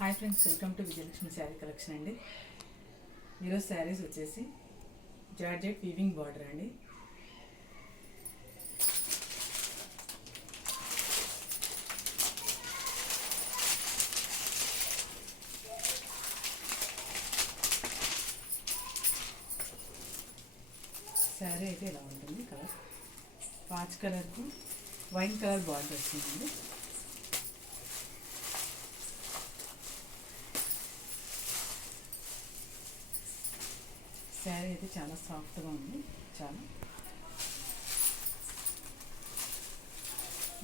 Hi friends, welcome to Vijayalakshmi sari కలెక్షన్ అండి. ఈరోజు శారీస్ వచ్చేసి జార్జెట్ వీవింగ్ బార్డర్ అండి. శారీ అయితే ఇలా ఉంటుంది. కలర్ పాచ్ కలర్కి వైన్ కలర్ బార్డర్ వచ్చిందండి. శారీ అయితే చాలా సాఫ్ట్గా ఉంది. చాలా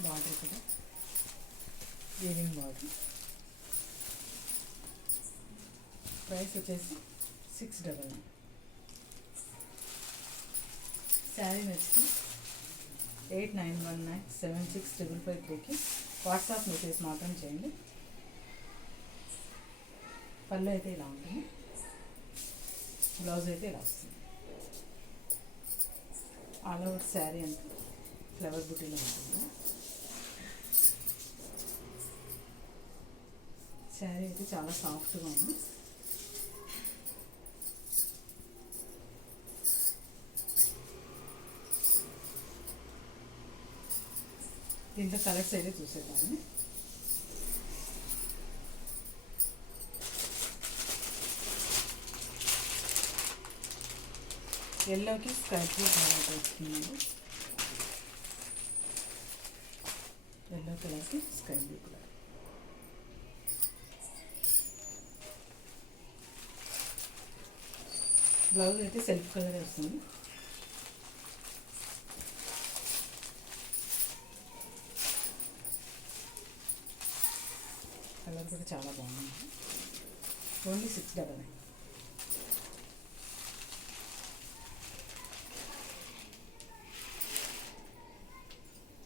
బార్డర్ కూడా వీవింగ్ బార్డర్. ప్రైస్ వచ్చేసి 699. శారీ నచ్చితే 8919765553కి వాట్సాప్ మెసేజ్ మాత్రం చేయండి. పళ్ళు అయితే ఇలా ఉంటుంది. బ్లౌజ్ అయితే ఇలా వస్తుంది. ఆల్ ఓవర్ శారీ అంతా ఫ్లవర్ బుటీలో ఉంటుంది. శారీ అయితే చాలా సాఫ్ట్గా ఉంది. దీంట్లో కలర్స్ అయితే చూసేద్దామండి. ఎల్లోకి స్కై బ్లూ కలర్ వస్తుందండి. ఎల్లో కలర్కి స్కై బ్లూ కలర్. బ్లౌజ్ అయితే సెల్ఫ్ కలర్ వస్తుంది. కలర్ కూడా చాలా బాగుంది. ఓన్లీ 699.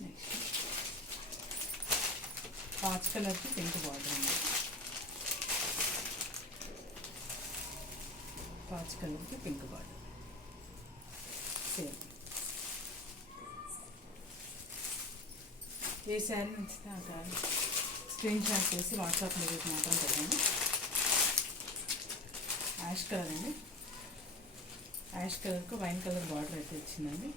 నెక్స్ట్ పాచ్ కలర్కి పింక్ బార్డర్ ఉంది. పాచ్ కలర్కి పింక్ బార్డర్ సేమ్. ఏ శారీ నచ్చితే ఆ శారీ స్క్రీన్ షాట్ చేసి వాట్సాప్ మెసేజ్ మాత్రం పెట్టండి. యాష్ కలర్ అండి. యాష్ కలర్కు వైన్ కలర్ బార్డర్ అయితే ఇచ్చిందండి.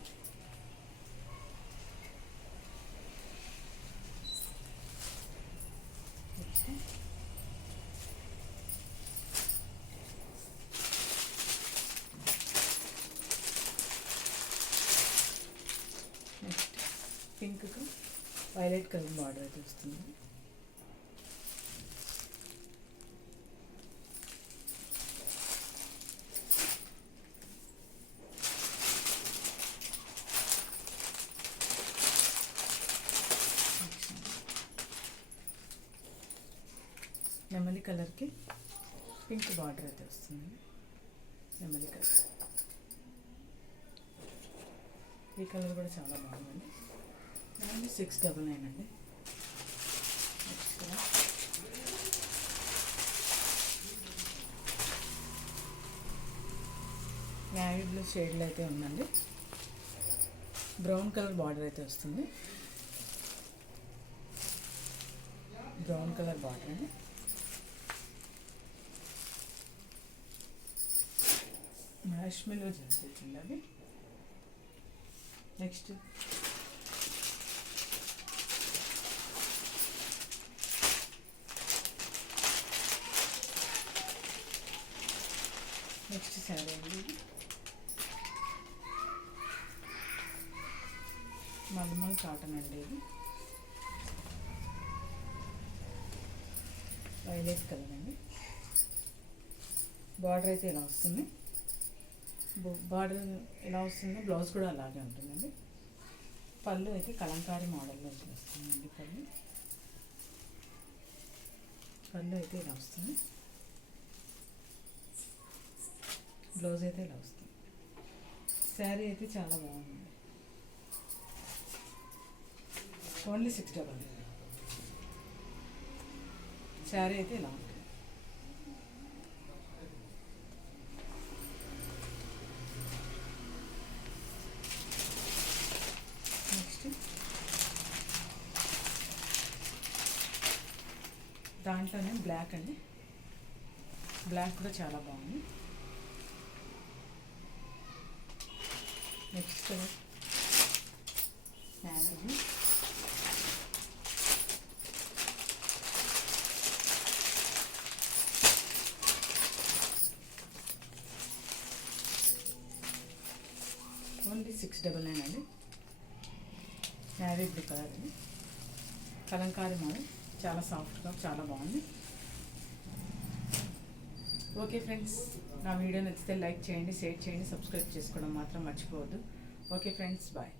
నెక్స్ట్ పింక్కు వైలెట్ కలర్ బార్డర్ అయితే వస్తుంది. నెమలి కలర్కి పింక్ బార్డర్ అయితే వస్తుంది. నెమలి కలర్, ఈ కలర్ కూడా చాలా బాగుందండి. 699 అండి. నెక్స్ట్ నేవీ బ్లూ షేడ్లో అయితే ఉందండి. బ్రౌన్ కలర్ బార్డర్ అయితే వస్తుంది. బ్రౌన్ కలర్ బార్డర్ అండి. మ్యాష్మెలో చేస్తుంది అవి. నెక్స్ట్ శారీ అండి. మల్మల్ కాటన్ అండి. ఇది వైలెట్ కలర్ అండి. బార్డర్ అయితే ఇలా వస్తుంది. బార్డర్ ఎలా వస్తుందో బ్లౌజ్ కూడా అలాగే ఉంటుందండి. పళ్ళు అయితే కలంకారీ మోడల్లో వస్తుందండి. పళ్ళు అయితే ఇలా వస్తుంది. బ్లౌజ్ అయితే ఇలా వస్తుంది. శారీ అయితే చాలా బాగుంది. ఓన్లీ 699. శారీ అయితే ఇలా ఉంటుంది. నెక్స్ట్ దాని దాంట్లోనే బ్లాక్ అండి, బ్లాక్ కూడా చాలా బాగుంది. నెక్స్ట్ నేవీ, ఓన్లీ 699 అండి. నేవీ బ్లూ కలర్ అండి, కలంకారీ మోడల్, చాలా సాఫ్ట్గా చాలా బాగుంది. ఓకే ఫ్రెండ్స్, నా వీడియో నచ్చితే లైక్ చేయండి, షేర్ చేయండి, సబ్స్క్రైబ్ చేసుకోవడం మాత్రం మర్చిపోవద్దు. Okay friends, bye.